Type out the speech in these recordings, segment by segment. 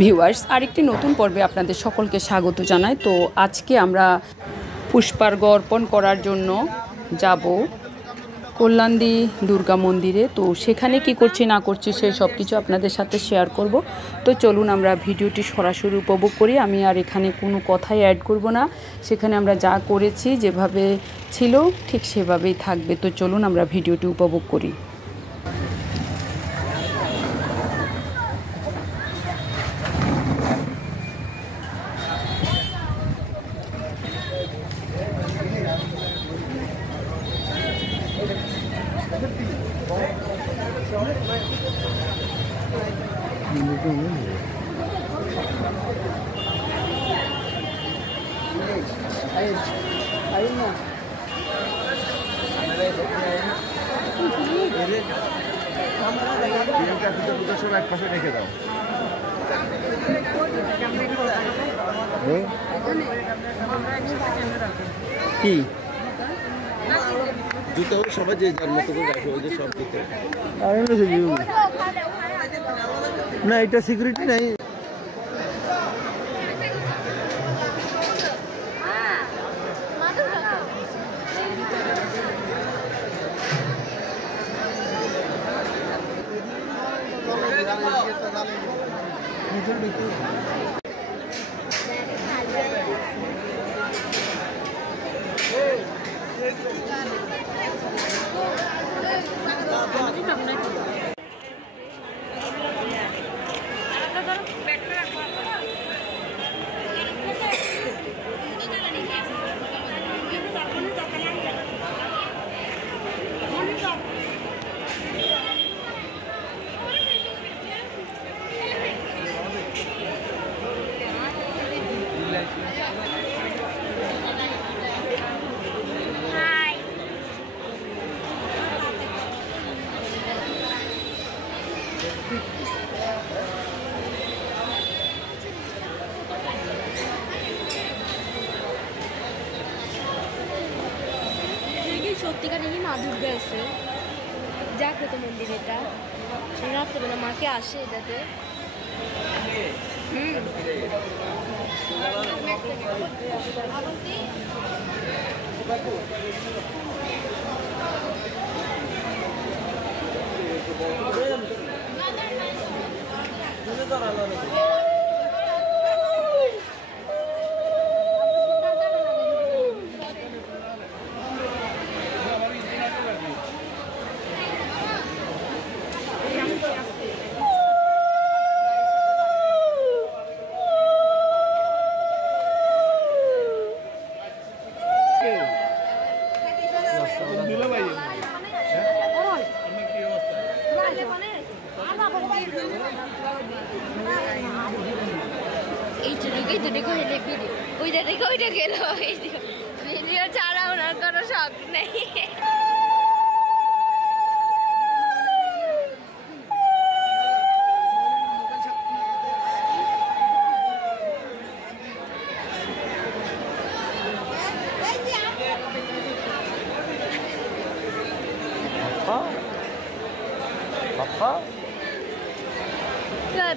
Viewers, আরেকটি নতুন পর্বে আপনাদের সকলকে স্বাগত জানাই। তো আজকে আমরা পুষ্পার্ঘ অর্পণ করার জন্য যাব কল্যাণী দুর্গা মন্দিরে। তো সেখানে কি করছি না করছি সেই সব কিছু আপনাদের সাথে শেয়ার করব। তো চলুন আমরা ভিডিওটি সরাসরি উপভোগ করি। আমি আর এখানে কোনো কথাই অ্যাড করব না, সেখানে আমরা যা করেছি যেভাবে ছিল ঠিক সেভাবেই থাকবে। তো চলুন আমরা ভিডিওটি উপভোগ করি। কি জুতো সবাই যে যার মতো করে রাখে, ওই যে সব জুতো না, এটা সিকিউরিটি নাই। সত্যিকারেরই মা দুর্গা আছে, জাগ্রত মন্দির। এটা রাত্রেবেলা মাকে আসে এটাতে। ওইটা গেল ভিডিও ছাড়া ওনার কোনো শখ নেই।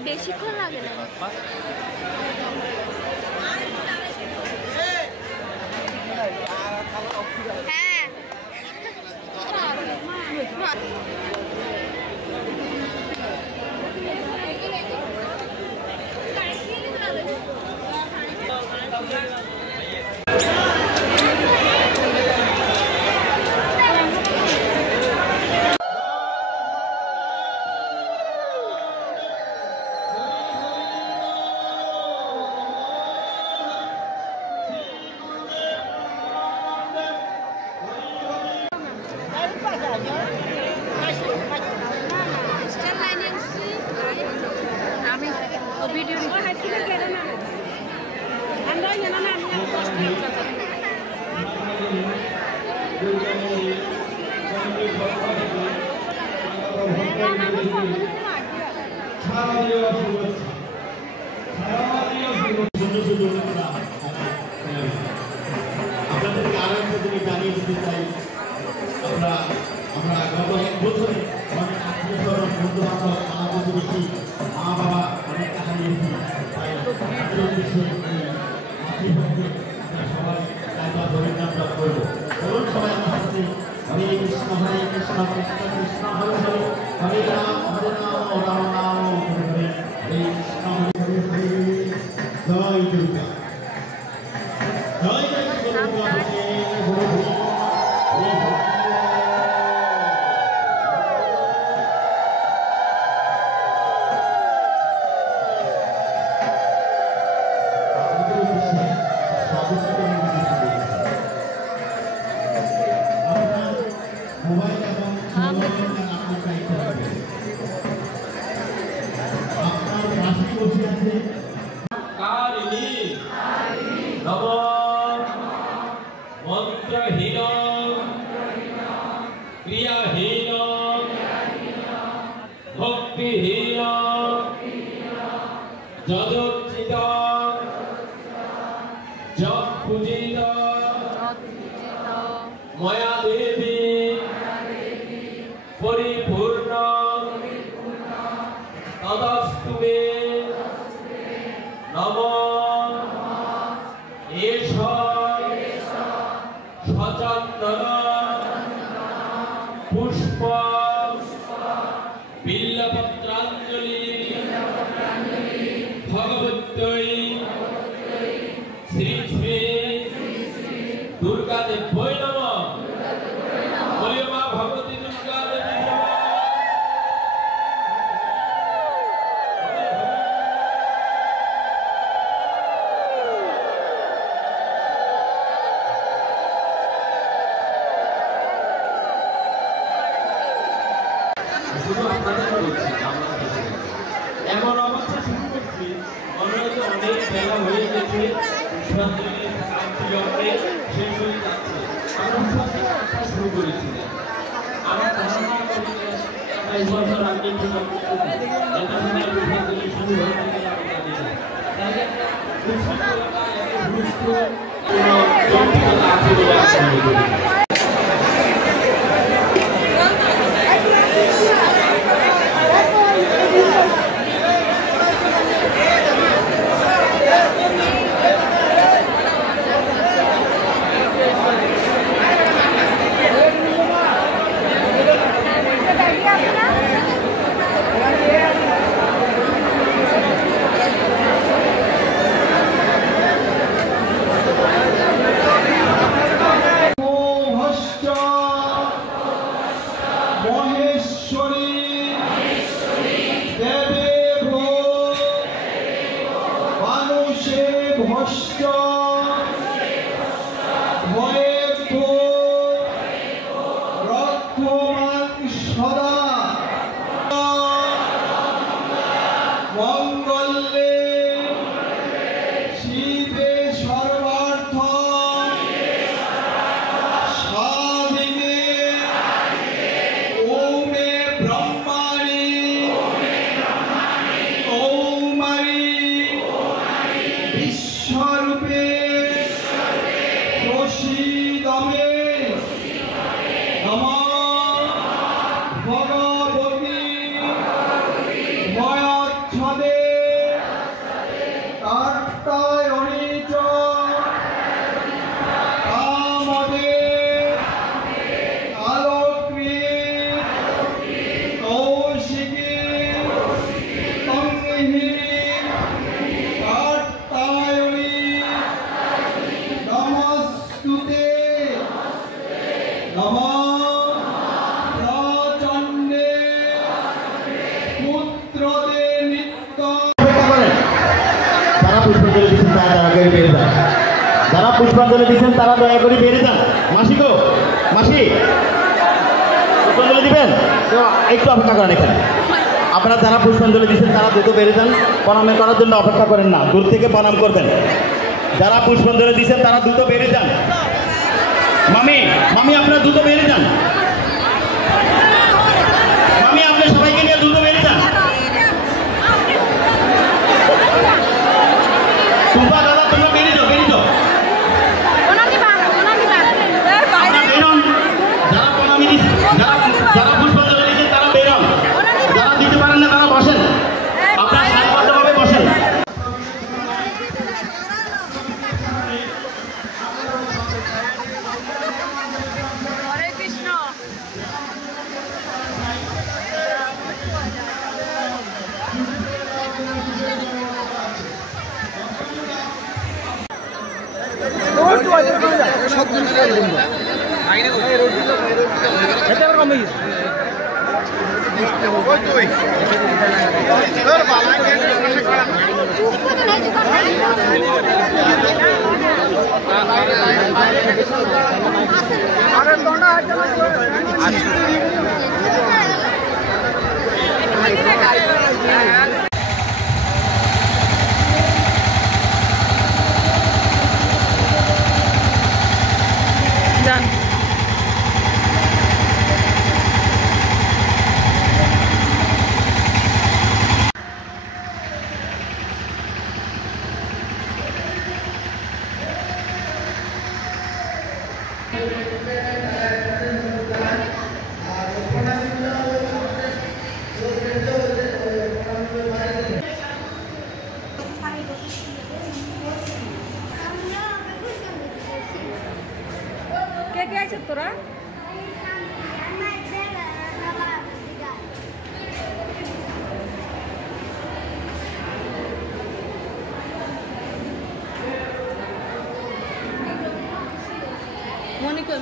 বেশিক্ষণ লাগে না। আমরা গত এক বছরে অনেক আত্মীয় স্বজন বন্ধু বান্ধব মা বাবা অনেক হারিয়েছি। যদর্চিত যৎ পূজিত ময়া দেবী পরিপূর্ণ তদস্তু মে নমঃ এষ সচন্দন পুষ্প বিল্লপত্রাঞ্জলি ভগবত্যৈ শ্রী শ্রী দুর্গা দেবী নমঃ। বলিও মা ভগবতী দুর্গা দেবী নমঃ। শুধু আপনাদের বলছি, আমরা বলছি না। এমন অবস্থা শুরু করছি, মনে হয় যে অনেক বেলা হয়ে গেছে, পুষ্পাঞ্জলি কার্যক্রমে শেষ হয়ে যাচ্ছে। আমরা পুষ্পাঞ্জলি শুরু করেছি না। আমার ধারণা করি যে ২২ বছর আগে পুষ্পাঞ্জলি শুরু হয়ে গেছে, আমি জানি না। তাহলে পুষ্পকলা এত সুস্থ কোনো যৌক্তিকতা আছে বলে আমি মনে করি না। যারা পুষ্পাঞ্জলি দিচ্ছেন তারা দয়া করে বেরিয়ে যান। মাসি গো, মাসি পুষ্পাঞ্জলি দিবেন তো একটু অপেক্ষা করেন এখানে। আপনারা যারা পুষ্পাঞ্জলি দিচ্ছেন তারা দ্রুত বেরিয়ে যান, প্রণাম করার জন্য অপেক্ষা করেন না, দূর থেকে প্রণাম করবেন। যারা পুষ্পাঞ্জলি দিচ্ছেন তারা দ্রুত বেরিয়ে যান। মামি মামি আপনারা দ্রুত বেরিয়ে যান। মামি আপনি সবাইকে নিয়ে দ্রুত বেরিয়ে যান। দাদা তোমরা বেরিয়ে যাও, বেরিয়ে যাও। যারা পুষ্পাঞ্জলি দিচ্ছেন তারা বেরোন, যারা দিতে পারেন না তারা বসেন, আপনারা সারিবদ্ধভাবে বসেন। হরে কৃষ্ণ। কে কে আছে তোরা?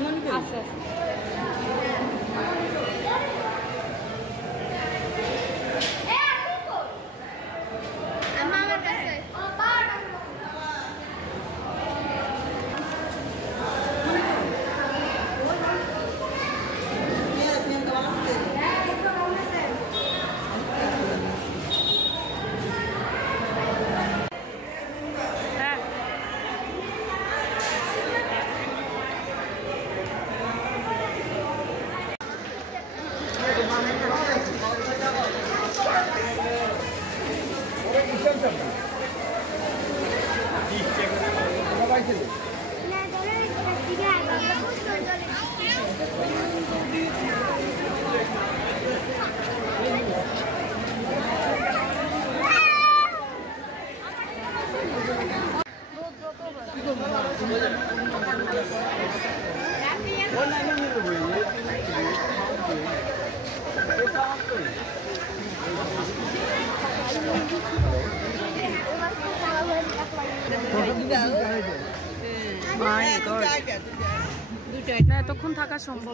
মনিকা আছে। না এতক্ষণ থাকা সম্ভব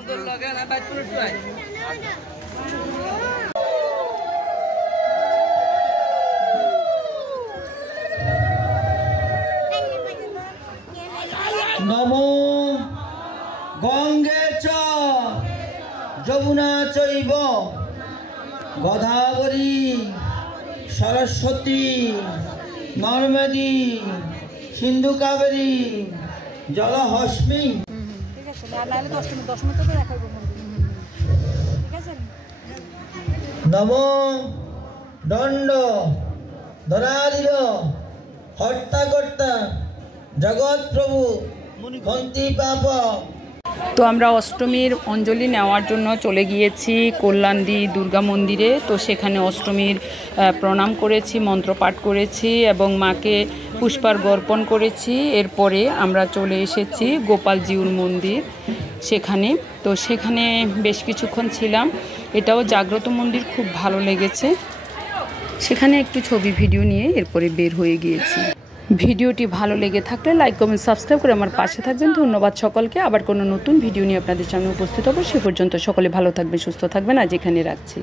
নমো গঙ্গে চ যমুনা চৈব গোদাবরী সরস্বতী নর্মদী সিন্ধু কাবেরী জলহস্মি। নমো দণ্ড ধরাধীর হর্তাকর্তা জগৎ প্রভু খন্তি পাপ। তো আমরা অষ্টমীর অঞ্জলি নেওয়ার জন্য চলে গিয়েছি কল্যাণী দুর্গা মন্দিরে। তো সেখানে অষ্টমীর প্রণাম করেছি, মন্ত্রপাঠ করেছি এবং মাকে পুষ্পার্ঘ্য অর্পণ করেছি। এরপরে আমরা চলে এসেছি গোপালজিউর মন্দির সেখানে। তো সেখানে বেশ কিছুক্ষণ ছিলাম। এটাও জাগ্রত মন্দির, খুব ভালো লেগেছে। সেখানে একটু ছবি ভিডিও নিয়ে এরপরে বের হয়ে গিয়েছি। ভিডিওটি ভালো লেগে থাকলে লাইক কমেন্ট সাবস্ক্রাইব করে আমার পাশে থাকবেন। ধন্যবাদ সকলকে। আবার কোনো নতুন ভিডিও নিয়ে আপনাদের সামনে উপস্থিত হবো। সে পর্যন্ত সকলে ভালো থাকবেন, সুস্থ থাকবেন। আজ এখানে রাখছি।